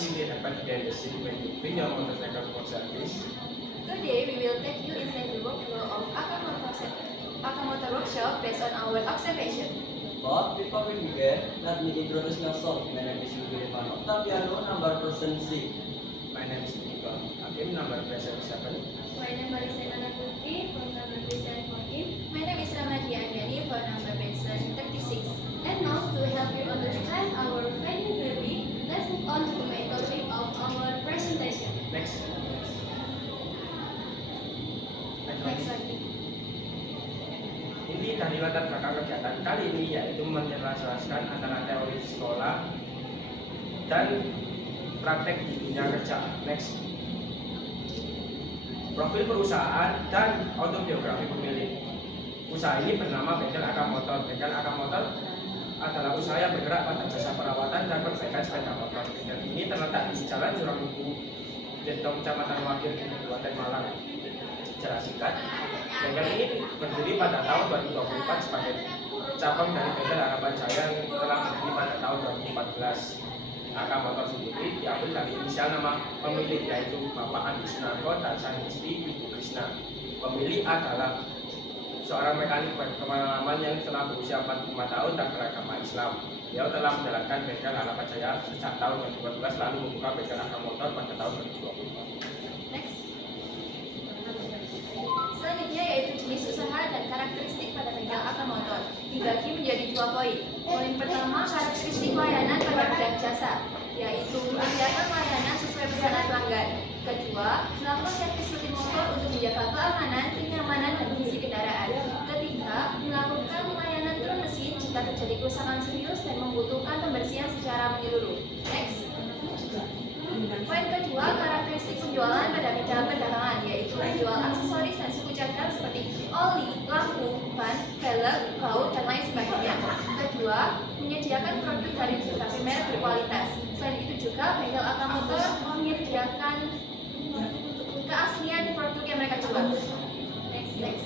will you happen behind the scene when you bring your motorcycle for service? Today we will take you inside the workflow of Akamoto Workshop based on our observation. But before we begin, let me introduce myself. My name is Yuki Revano Octaviano, number person C. My name is Nico. Hakim number present 7. My name is Semana Putri, phone number present 14. My name is Ramadi Anjani, phone number present 36. And now to help you understand our value theory, let's move on to the main topic of our presentation. Next. Next slide. Inti dari latar belakang kegiatan kali ini yaitu menjelaskan antara teori sekolah dan praktek di dunia kerja. Next. Profil perusahaan dan autobiografi pemilik. Usaha ini bernama Bengkel Akamotor. Bengkel Akamotor adalah usaha yang bergerak pada jasa perawatan dan perbaikan sepeda motor. Bengkel ini terletak di Jalan Jurangmuku, Jentong, Kecamatan Wakil, Kabupaten Malang. Secara singkat, bengkel ini berdiri pada tahun 2024 sebagai cabang dari Bengkel Harapan Jaya yang telah berdiri pada tahun 2014. Akamotor sendiri diambil dari inisial nama pemilik yaitu Bapak Andi Sunarko dan sang istri Ibu Krisna. Pemilik adalah seorang mekanik berpengalaman yang telah berusia 45 tahun dan beragama Islam. Beliau telah menjalankan Bengkel Harapan Jaya sejak tahun 2012 lalu membuka Bengkel Akamotor pada tahun 2024. Next. Selanjutnya yaitu jenis usaha dan karakteristik pada bengkel Akamotor. Dibagi menjadi 2 poin. Poin pertama, karakteristik layanan pada bidang jasa, yaitu menyediakan layanan sesuai pesanan pelanggan. Kedua, melakukan servis rutin motor untuk menjaga keamanan, kenyamanan, dan fungsi kendaraan. Ketiga, melakukan layanan turun mesin jika terjadi kerusakan serius dan membutuhkan pembersihan secara menyeluruh. Next. Poin kedua, karakteristik penjualan pada bidang perdagangan, yaitu menjual aksesoris dan suku cadar seperti oli, lampu, ban, velg, baut, dan lain sebagainya. Kedua, menyediakan produk dari berbagai merek berkualitas. Selain itu juga, bengkel Akamotor menyediakan keaslian produk yang mereka jual. Next.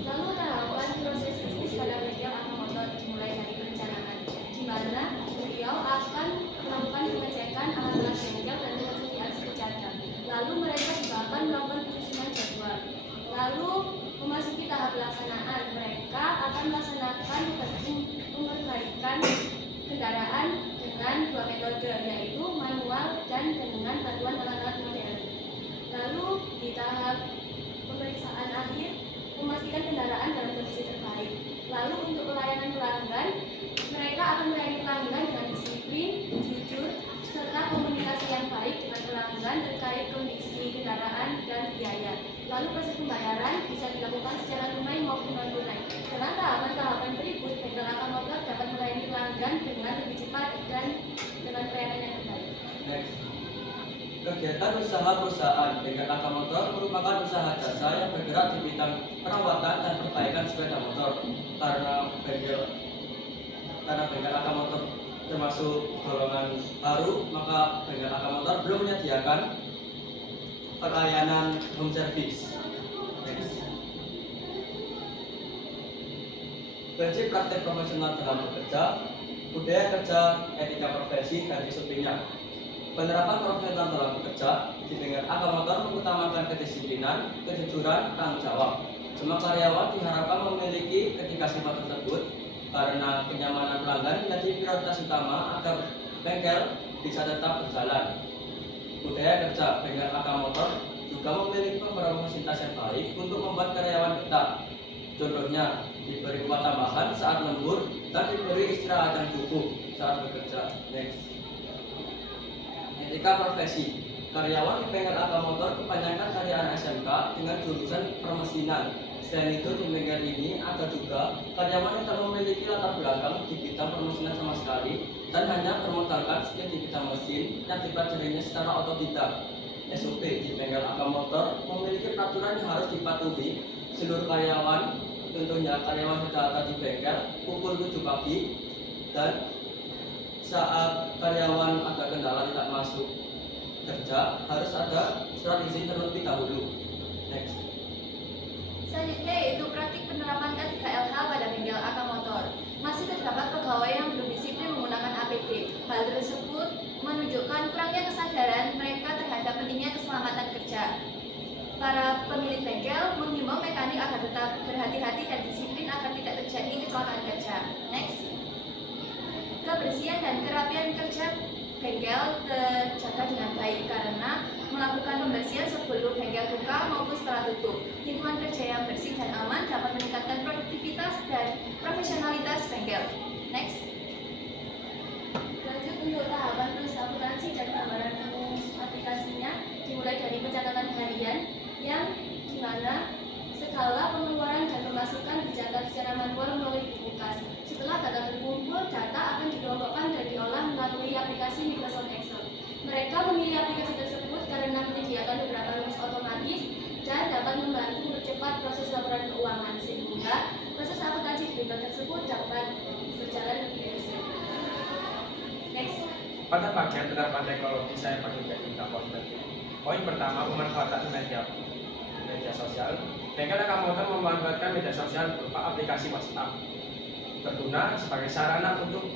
Lalu tahapan proses bisnis pada bengkel Akamotor dimulai dari perencanaan, di mana beliau akan melakukan pengecekan alat-alat bengkel dan ketersediaan suku cadar. Lalu mereka juga akan melakukan penyusunan jadwal. Lalu memasuki tahap pelaksanaan, mereka akan melaksanakan perbaikan kendaraan dengan 2 metode, yaitu manual dan dengan bantuan alat-alat modern. Lalu di tahap pemeriksaan akhir, memastikan kendaraan dalam kondisi terbaik. Lalu untuk pelayanan pelanggan, mereka akan melayani pelanggan dengan disiplin, jujur, serta komunikasi yang baik dengan pelanggan terkait kondisi kendaraan dan biaya. Lalu proses pembayaran bisa dilakukan secara tunai maupun non tunai. Dengan tahapan-tahapan berikut, bengkel Akamotor dapat melayani pelanggan dengan lebih cepat dan dengan pelayanan yang terbaik. Next. Kegiatan usaha perusahaan Bengkel Akamotor merupakan usaha jasa yang bergerak di bidang perawatan dan perbaikan sepeda motor. Karena bengkel Akamotor termasuk golongan baru, maka Bengkel Akamotor belum menyediakan pelayanan home service. Next. Prinsip praktek profesional dalam bekerja, budaya kerja, etika profesi, dan disiplinya. Penerapan profesional dalam bekerja di Bengkel Akamotor mengutamakan kedisiplinan, kejujuran, tanggung jawab. Semua karyawan diharapkan memiliki ketiga sifat tersebut karena kenyamanan pelanggan menjadi prioritas utama agar bengkel bisa tetap berjalan. Budaya kerja Bengkel Akamotor juga memiliki pemberantasan fasilitas yang baik untuk membuat karyawan betah. Contohnya, diberi upah tambahan saat lembur dan diberi istirahat yang cukup saat bekerja. Next. Etika profesi. Karyawan di Bengkel Akamotor kebanyakan dari anak SMK dengan jurusan permesinan. Selain itu, di bengkel ini ada juga karyawan yang tak memiliki latar belakang di bidang permesinan sama sekali dan hanya bermodalkan skill di bidang mesin yang dipelajarinya secara otodidak. SOP di Bengkel Akamotor memiliki peraturan yang harus dipatuhi seluruh karyawan. Contohnya, karyawan sudah ada di bengkel pukul 7 pagi dan saat karyawan ada kendala tidak masuk kerja harus ada surat izin terlebih dahulu. Next. Selanjutnya yaitu praktik penerapan K3LH pada bengkel Akamotor. Masih terdapat pegawai yang belum disiplin menggunakan APD. Hal tersebut menunjukkan menunjukkan kurangnya kesadaran mereka terhadap pentingnya keselamatan kerja. Para pemilik bengkel menghimbau mekanik agar tetap berhati-hati dan disiplin agar tidak terjadi kecelakaan kerja. Next. Kebersihan dan kerapian kerja bengkel terjaga dengan baik karena melakukan pembersihan sebelum bengkel buka maupun setelah tutup. Lingkungan kerja yang bersih dan aman dapat meningkatkan produktivitas dan profesionalitas bengkel. Next. Lanjut untuk tahapan proses akuntansi dan gambaran umum aplikasinya dimulai dari pencatatan harian yang dimana segala pengeluaran dan pemasukan dicatat secara manual melalui buku kas. Setelah data terkumpul, data akan dikelompokkan dan diolah melalui aplikasi Microsoft Excel. Mereka memilih aplikasi tersebut karena menyediakan beberapa rumus otomatis dan dapat membantu mempercepat proses laporan keuangan sehingga proses akuntansi di bengkel tersebut dapat berjalan lebih efisien. Next. Pada bagian penerapan teknologi saya bagi menjadi 3 poin penting. Poin pertama, pemanfaatan media sosial. Bengkel Akamotor memanfaatkan media sosial berupa aplikasi WhatsApp berguna sebagai sarana untuk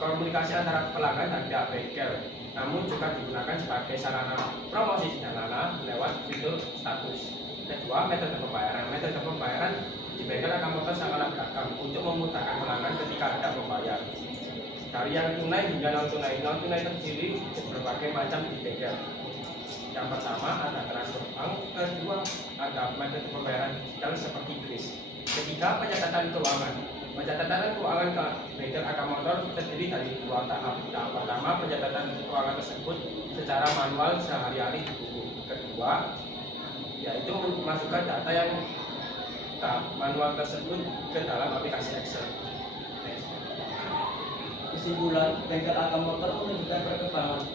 komunikasi antara pelanggan dan pihak bengkel, namun juga digunakan sebagai sarana promosi jasa lewat fitur status. Kedua, metode pembayaran. Metode pembayaran di bengkel Akamotor sangatlah beragam untuk memudahkan pelanggan ketika hendak membayar. Dari yang tunai hingga non tunai terdiri berbagai macam di bengkel. Yang pertama ada transfer bank, kedua ada metode pembayaran digital seperti kris. Ketiga, pencatatan keuangan. Pencatatan keuangan ke bengkel Akamotor terdiri dari 2 tahap. Tahap pertama, pencatatan keuangan tersebut secara manual sehari-hari di buku. Kedua, yaitu memasukkan data yang manual tersebut ke dalam aplikasi Excel. Kesimpulan, bengkel Akamotor menunjukkan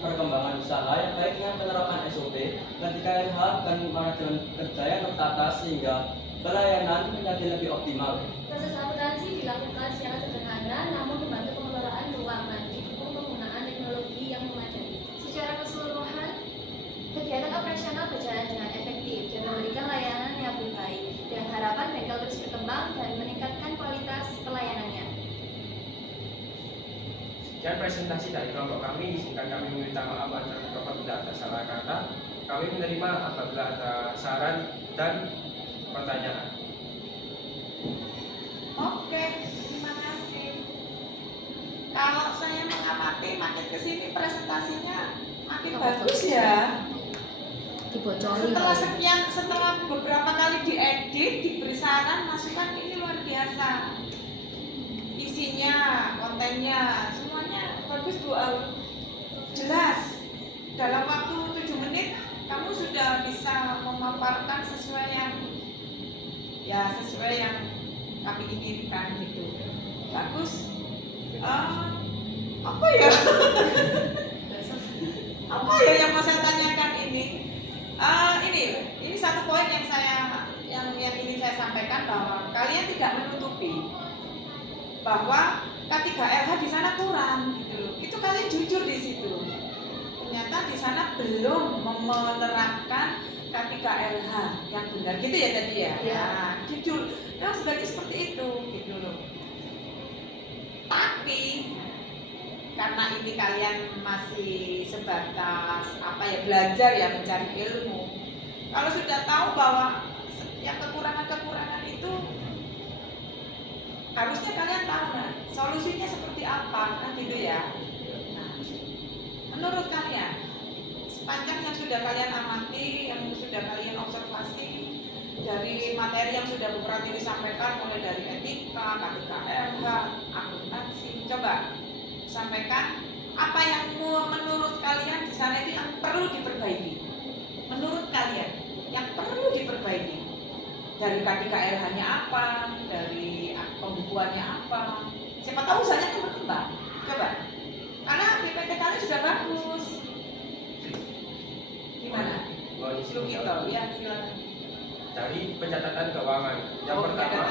perkembangan usaha yang baik dengan penerapan SOP, ketika LH dan manajemen kerja yang tertata sehingga pelayanan menjadi lebih optimal. Proses akuntansi dilakukan secara sederhana namun membantu pengelolaan keuangan, didukung penggunaan teknologi yang memadai. Secara keseluruhan, kegiatan operasional berjalan dengan efektif dan memberikan layanan yang lebih baik. Dan harapan bengkel terus berkembang dan meningkatkan kualitas pelayanannya. Sekian presentasi dari kelompok kami. Izinkan kami meminta maaf apabila ada salah kata. Kami menerima apabila ada saran dan pertanyaan. Oke, terima kasih. Kalau saya mengamati makin kesini presentasinya makin bagus ya. Setelah beberapa kali diedit, diberi saran, masukan, ini luar biasa. Isinya, kontennya, semuanya bagus Bu Al. Jelas. Dalam waktu 7 menit kamu sudah bisa memaparkan sesuai yang kami inginkan gitu. Bagus. Apa ya? Apa ya yang mau saya tanyakan ini? Ini satu poin yang ingin saya sampaikan, bahwa kalian tidak menutupi bahwa K3LH di sana kurang gitu loh. Itu kalian jujur di situ. Ternyata di sana belum menerapkan K3LH yang benar gitu ya tadi ya. Ya. Nah, jujur. Nah, sebagai seperti itu gitu loh. Tapi karena ini kalian masih sebatas belajar ya, mencari ilmu. Kalau sudah tahu bahwa yang kekurangan itu harusnya kalian tahu solusinya seperti apa kan gitu ya. Nah, menurut kalian sepanjang yang sudah kalian amati, yang sudah kalian observasi dari materi yang sudah beberapa disampaikan, mulai dari etika, K3LH, akuntansi, coba sampaikan apa yang menurut kalian di sana itu yang perlu diperbaiki. Menurut kalian yang perlu diperbaiki dari K3LH-nya apa, dari pembukuannya apa, siapa tahu usahanya itu berkembang. Coba, karena PPT kalian sudah bagus. Gimana? Lu gitu ya, silakan. Dari pencatatan keuangan. Yang pertama,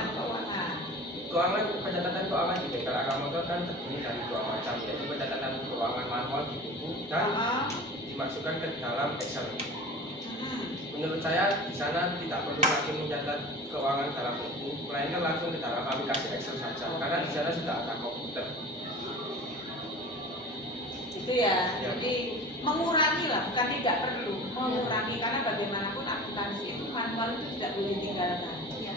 pencatatan keuangan di bengkel Akamotor kan terdiri dari 2 macam, yaitu pencatatan keuangan manual di buku dan dimasukkan ke dalam Excel. Menurut saya di sana tidak perlu lagi mencatat keuangan dalam buku, melainkan langsung ke dalam aplikasi Excel saja, karena di sana sudah ada komputer. Gitu ya. Ya. Jadi mengurangi lah, bukan tidak perlu, mengurangi karena bagaimanapun akuntansi itu manual itu tidak boleh ditinggalkan. Iya.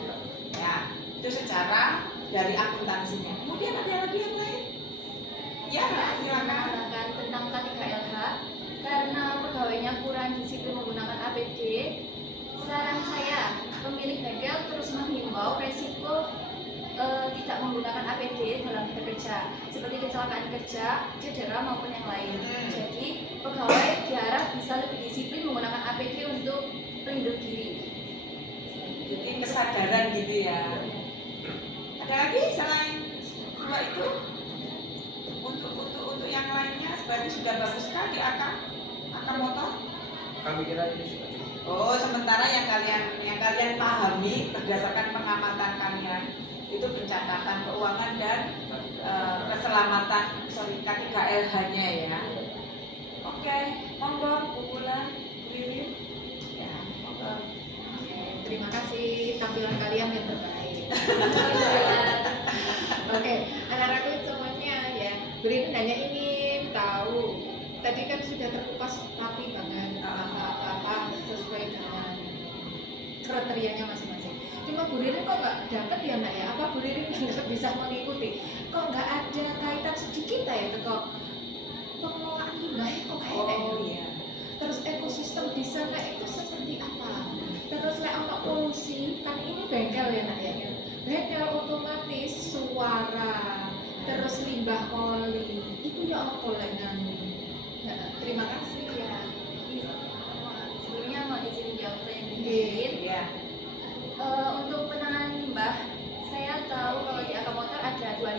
Ya, itu secara dari akuntansinya. Kemudian ada lagi yang lain? Ya, Saya silakan. menambahkan tentang K3LH karena pegawainya kurang disiplin menggunakan APD. Saran saya, pemilik bengkel terus menghimbau resiko tidak menggunakan APD dalam bekerja, seperti kecelakaan kerja, cedera maupun yang lain. Jadi pegawai diharap bisa lebih disiplin menggunakan APD untuk pelindung diri. Jadi kesadaran gitu ya. Ada lagi selain dua itu? Untuk yang lainnya sebenarnya sudah bagus sekali AK motor. Kami kira ini sudah cukup. Oh, sementara yang kalian pahami berdasarkan pengamatan kalian itu pencatatan keuangan dan keselamatan K3LH-nya ya. Oke, monggo Bu Bulan, Bu Wiwin. Ya, monggo. Oke, terima kasih tampilan kalian yang terbaik. Oke, anak-anakku semuanya ya, Brin hanya ingin tahu. Tadi kan sudah terkupas rapi banget apa sesuai dengan kriterianya masing-masing. Cuma Bu Ririn kok nggak dapat ya nak ya? Apa Bu Ririn nggak bisa mengikuti? Kok nggak ada kaitan sedikit ya itu kok pengelolaan limbah kok kayak iya. terus ekosistem di sana itu seperti apa? Terus lek ono polusi, kan ini bengkel ya nak ya. Bengkel otomatis suara, terus limbah oli, itu ya apa lek nganu. Ya, terima kasih ya. Sebelumnya mau izin jawab pertanyaan Bu Oke. Wiwin. Ya. Untuk penanganan limbah, saya tahu kalau di AK Motor ada dua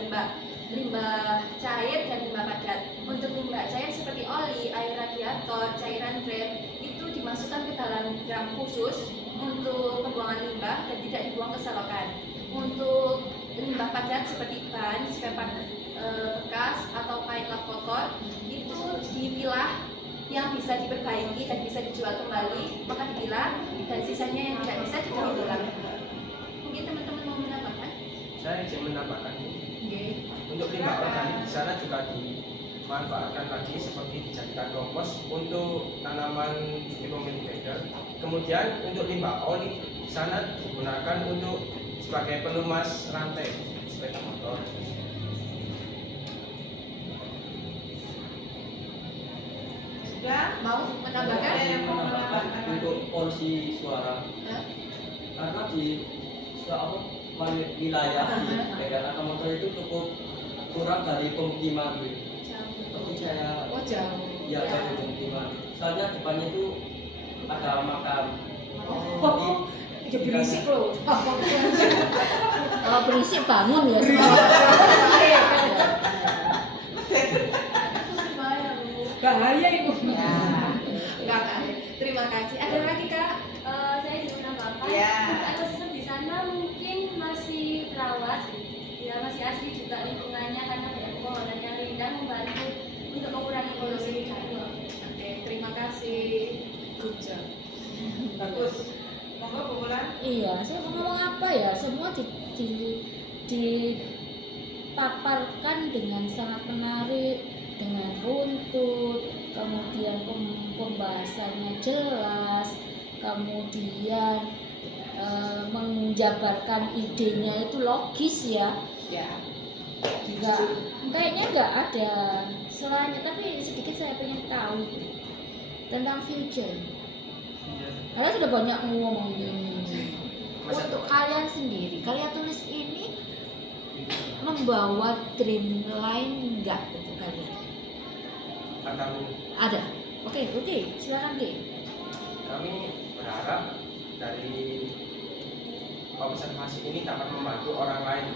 limbah cair dan limbah padat. Untuk limbah cair seperti oli, air radiator, cairan rem itu dimasukkan ke dalam drum khusus untuk pembuangan limbah dan tidak dibuang ke selokan. Untuk limbah padat seperti ban, spare part bekas atau kain lap kotor itu dipilah, yang bisa diperbaiki dan bisa dijual kembali maka dipilah, dan sisanya yang tidak bisa didaur ulang. Mungkin teman-teman mau menambahkan? Saya izin menambahkan. Oke. Untuk limbah organik di sana juga dimanfaatkan lagi seperti dijadikan kompos untuk tanaman di pemilik bengkel. Kemudian untuk limbah oli di sana digunakan untuk sebagai pelumas rantai sepeda motor. Sudah? Mau menambahkan? Ada yang mau menambahkan untuk polusi suara. Hah? Karena di wilayah di daerah AK motor itu cukup kurang dari pemukiman gitu. Tapi saya Oh jauh. ya dari pemukiman. Soalnya depannya itu ada makam. Oh, ya berisik loh. Kalau berisik bangun ya semua. Bahaya itu. Ya. Enggak bahaya. Terima kasih. Ada lagi Kak? Saya juga menambahkan, Ya. untuk ekosistem di sana mungkin masih terawat, ya masih asli juga lingkungannya karena banyak pepohonan yang rindang membantu untuk mengurangi polusi udara. Oke, terima kasih. Good job. Bagus. Monggo Bu Bulan. Iya, saya mau ngomong apa ya? Semua dipaparkan dengan sangat menarik, dengan runtut, kemudian pembahasannya jelas, kemudian menjabarkan idenya itu logis ya. Ya. Enggak, kayaknya enggak ada selainnya, tapi sedikit saya pengen tahu itu tentang future. Kalian sudah banyak ngomong ini. Untuk kalian sendiri, kalian tulis ini membawa dream line enggak untuk kalian? Kami Ada. Oke, silakan Ki. kami berharap dari observasi ini dapat membantu orang lain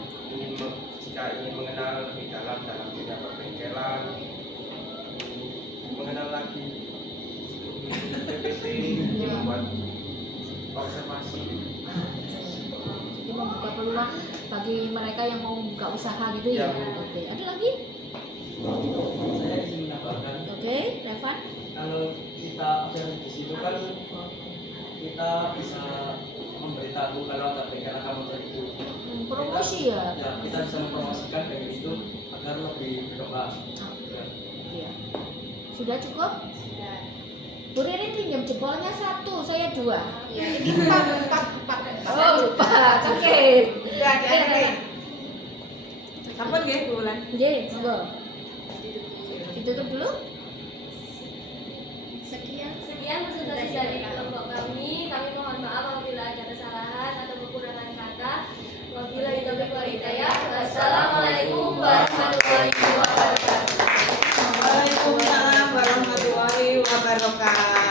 jika ingin mengenal lebih dalam dunia perbengkelan, mengenal lagi PPT, membuat observasi. Jadi membuka peluang bagi mereka yang mau buka usaha gitu ya. Ya. Oke, ada lagi? Saya ingin menambahkan Oke, Revan. kalau kita observasi di situ kan kita bisa memberitahu kalau ada bengkel AK motor itu. Promosi ya. Ya, kita bisa mempromosikan bengkel itu agar lebih berkembang. Ya. Iya. Sudah cukup? Sudah. Bu Ririn pinjam jempolnya 1, saya 2. Ya, ini 4. Oh, lupa. Oke. Udah, ya. Sampun nggih, Bu Wulan. Nggih, monggo. Ditutup dulu. Sekian. Sekian presentasi dari